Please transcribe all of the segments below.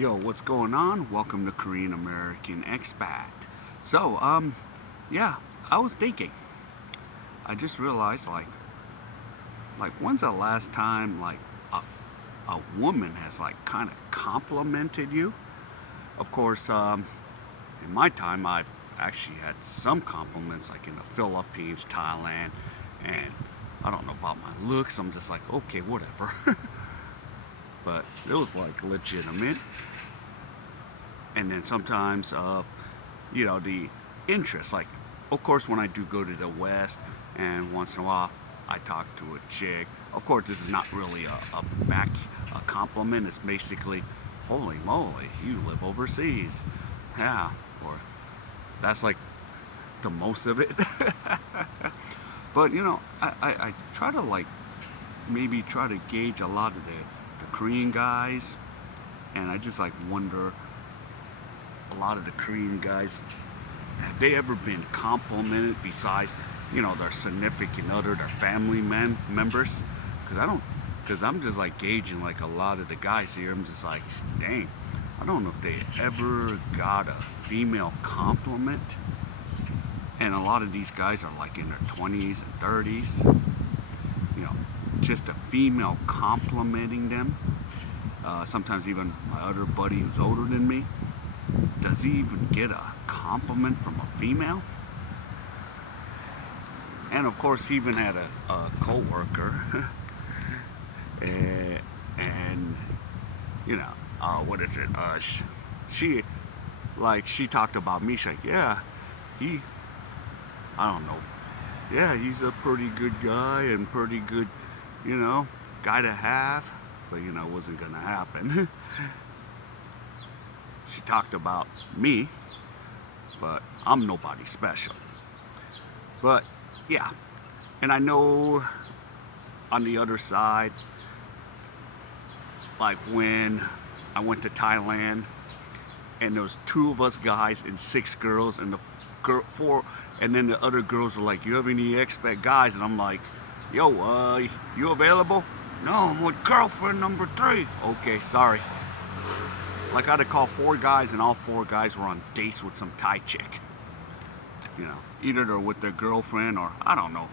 Yo, what's going on? Welcome to Korean American Expat. So, yeah, I was thinking. I just realized, when's the last time, a woman has, kind of complimented you? Of course, in my time, I've actually had some compliments, like in the Philippines, Thailand, and I don't know about my looks. I'm just like, okay, whatever. But it was, legitimate. And then sometimes, the interest. Like, of course, when I do go to the West, and once in a while I talk to a chick. Of course, this is not really a compliment. It's basically, holy moly, you live overseas, yeah. Or that's like the most of it. But I try to maybe try to gauge a lot of the Korean guys, and I just wonder, a lot of the Korean guys, have they ever been complimented besides, their significant other, their family members? Because I'm just gauging a lot of the guys here. I'm just like, dang, I don't know if they ever got a female compliment. And a lot of these guys are in their 20s and 30s. Just a female complimenting them. Sometimes even my other buddy who's older than me, does he even get a compliment from a female? And of course, he even had a co-worker, and what is it? She talked about me. She's like, yeah, he, I don't know, yeah, he's a pretty good guy and pretty good, guy to have, but it wasn't gonna happen. She talked about me, but I'm nobody special. But yeah, and I know on the other side, when I went to Thailand, and there was two of us guys and six girls, and the four, and then the other girls were like, "You have any expat guys?" And I'm like, "Yo, you available?" "No, I'm with girlfriend number 3. "Okay, sorry." I had to call 4 guys, and all 4 guys were on dates with some Thai chick. Either they're with their girlfriend, or I don't know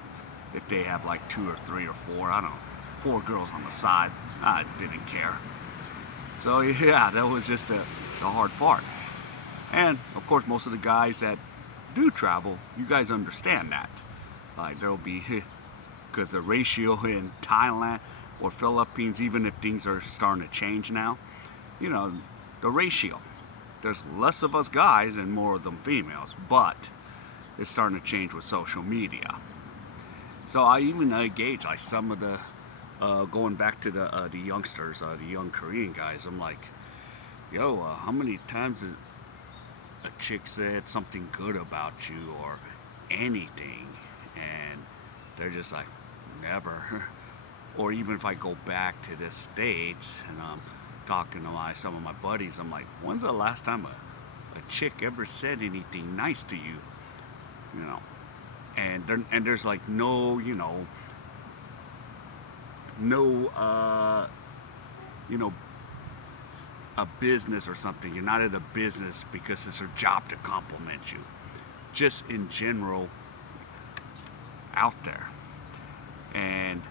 if they have 2 or 3 or 4. I don't know. 4 girls on the side. I didn't care. So yeah, that was just the hard part. And of course, most of the guys that do travel, you guys understand that. There'll be, because the ratio in Thailand or Philippines, even if things are starting to change now, the ratio. There's less of us guys and more of them females, but it's starting to change with social media. So I even gauge some of the, going back to the youngsters, the young Korean guys. I'm like, yo, how many times has a chick said something good about you or anything, and they're just like, never. Or even if I go back to the States and talking to some of my buddies, I'm like, when's the last time a chick ever said anything nice to you? And there's no, no, a business or something. You're not at a business because it's her job to compliment you. Just in general, out there. And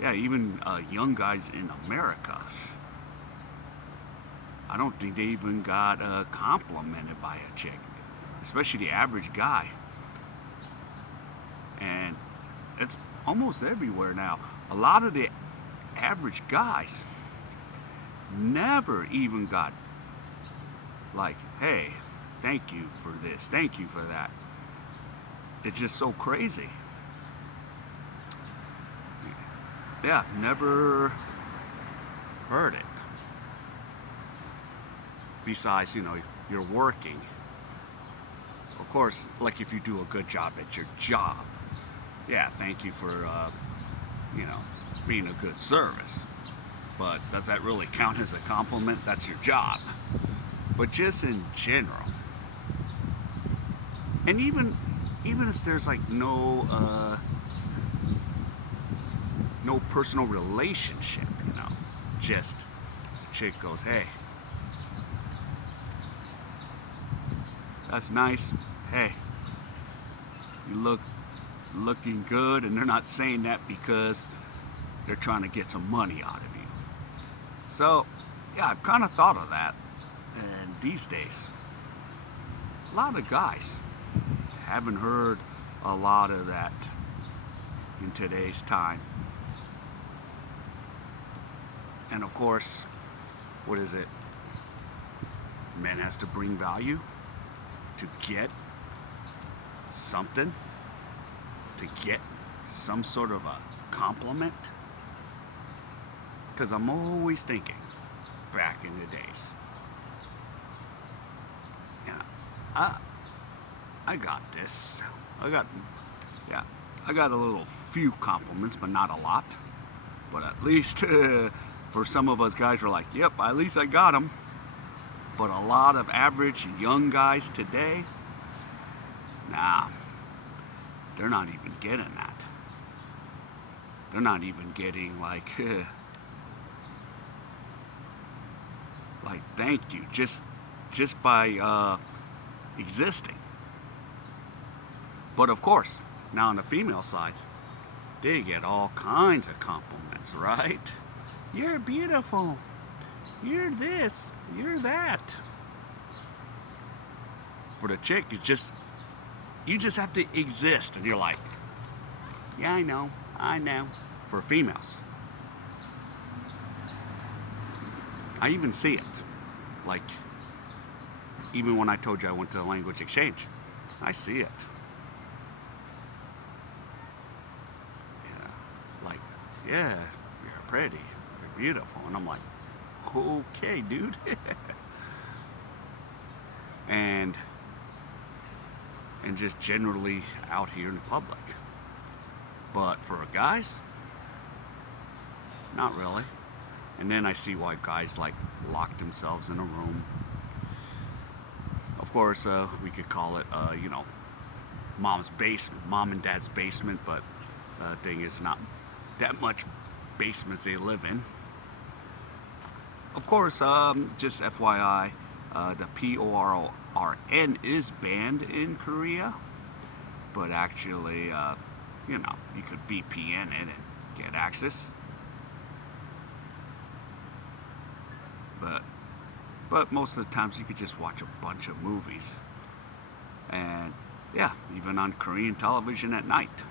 yeah, even young guys in America, I don't think they even got complimented by a chick, especially the average guy. And it's almost everywhere now. A lot of the average guys never even got hey, thank you for this, thank you for that. It's just so crazy. Yeah, never heard it. Besides, you're working. Of course, if you do a good job at your job, yeah, thank you for, being a good service. But does that really count as a compliment? That's your job. But just in general, and even if there's no personal relationship, just a chick goes, hey, that's nice. Hey, you looking good, and they're not saying that because they're trying to get some money out of you. So, yeah, I've kind of thought of that. And these days, a lot of guys haven't heard a lot of that in today's time. And of course, what is it? Man has to bring value to get something, to get some sort of a compliment. Because I'm always thinking back in the days. Yeah, I got this. Yeah, I got a little few compliments, but not a lot. But at least for some of us guys, we're like, yep, at least I got them. But a lot of average young guys today, nah, they're not even getting that. They're not even getting like thank you just by existing. But of course, now on the female side, they get all kinds of compliments, right? You're beautiful. You're this. You're that. For the chick, it's just you just have to exist, and you're like, yeah, I know. For females, I even see it. Like, even when I told you I went to the language exchange, I see it. Yeah, like, yeah, you're pretty, you're beautiful, and I'm like, okay, dude. and just generally out here in the public. But for guys, not really. And then I see why guys like lock themselves in a room. Of course, we could call it, mom and dad's basement, but the thing is, not that much basements they live in. Of course, just FYI, the PORN is banned in Korea, but actually, you could VPN it and get access. But most of the times you could just watch a bunch of movies. And yeah, even on Korean television at night.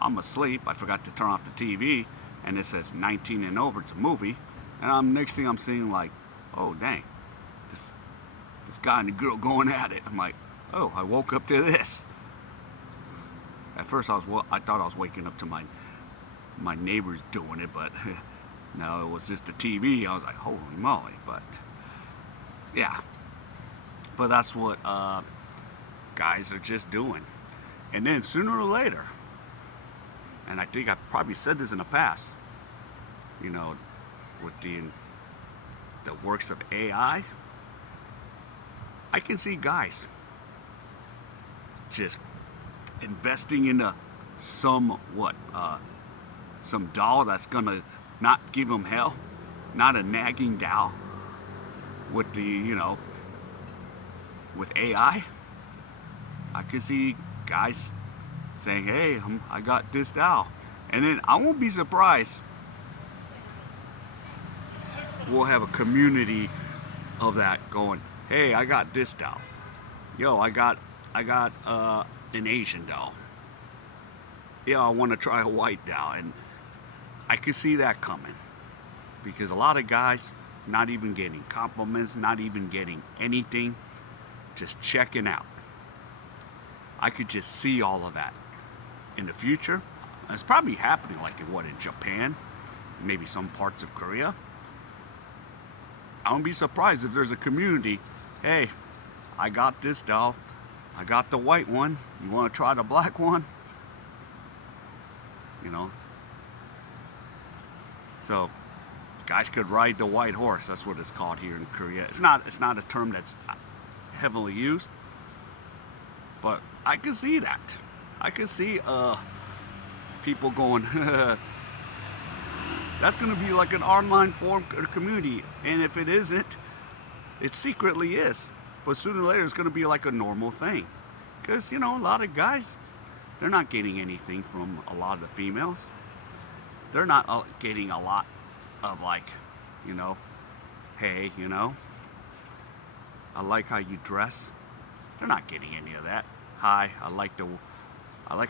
I'm asleep, I forgot to turn off the TV, and it says 19 and over, it's a movie. And next thing I'm seeing, like, oh dang, this guy and the girl going at it. I'm like, oh, I woke up to this. At first I thought I was waking up to my neighbors doing it, but no, it was just the TV. I was like, holy moly. But yeah, but that's what guys are just doing. And then sooner or later, and I think I probably said this in the past, with the works of AI, I can see guys just investing in some doll that's gonna not give them hell, not a nagging doll with with AI. I could see guys saying, hey, I got this doll. And then I won't be surprised we'll have a community of that going, hey, I got this doll. Yo, I got an Asian doll. Yeah, I want to try a white doll. And I could see that coming. Because a lot of guys not even getting compliments, not even getting anything, just checking out. I could just see all of that in the future. It's probably happening like in Japan, maybe some parts of Korea. I wouldn't be surprised if there's a community. Hey, I got this doll. I got the white one. You want to try the black one? So, guys could ride the white horse. That's what it's called here in Korea. It's not a term that's heavily used, but I can see that. I can see people going, that's going to be like an online forum or community. And if it isn't, it secretly is. But sooner or later, it's going to be like a normal thing. Because, you know, a lot of guys, they're not getting anything from a lot of the females. They're not getting a lot of, like, you know, hey, you know, I like how you dress. They're not getting any of that. Hi, I like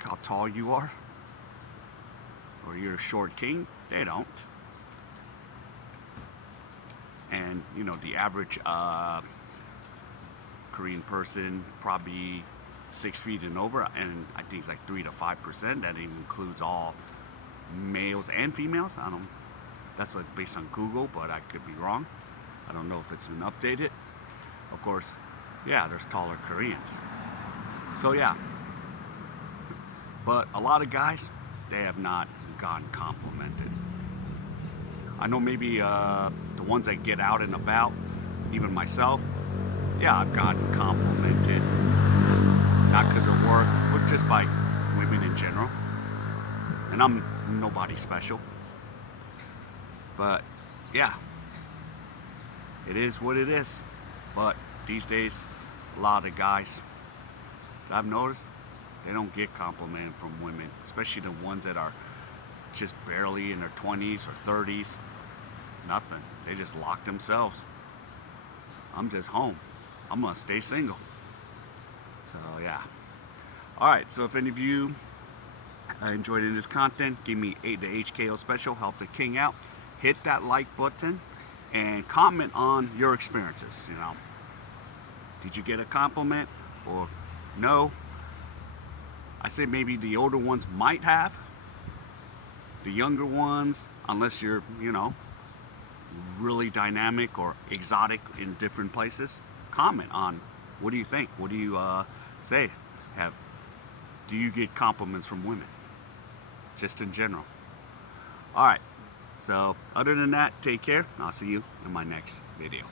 how tall you are. Or you're a short king. They don't. And, you know, the average Korean person, probably 6 feet and over, and I think it's like 3 to 5%. That even includes all males and females. I don't. That's like based on Google, but I could be wrong. I don't know if it's been updated. Of course, yeah, there's taller Koreans. So yeah, but a lot of guys, they have not gotten complimented. I know maybe the ones that get out and about, even myself, yeah, I've gotten complimented, not because of work, but just by women in general. And I'm nobody special. But yeah, it is what it is. But these days, a lot of guys that I've noticed, they don't get complimented from women, especially the ones that are just barely in their 20s or 30s. Nothing. They just lock themselves. I'm just home. I'm gonna stay single. So yeah. Alright, so if any of you enjoyed this content, give me the HKO special, help the king out. Hit that like button and comment on your experiences. You know, did you get a compliment or no? I say maybe the older ones might have. The younger ones, unless you're, you know, really dynamic or exotic in different places, comment on what do you think? What do you say? Do you get compliments from women? Just in general. Alright, so other than that, take care. I'll see you in my next video.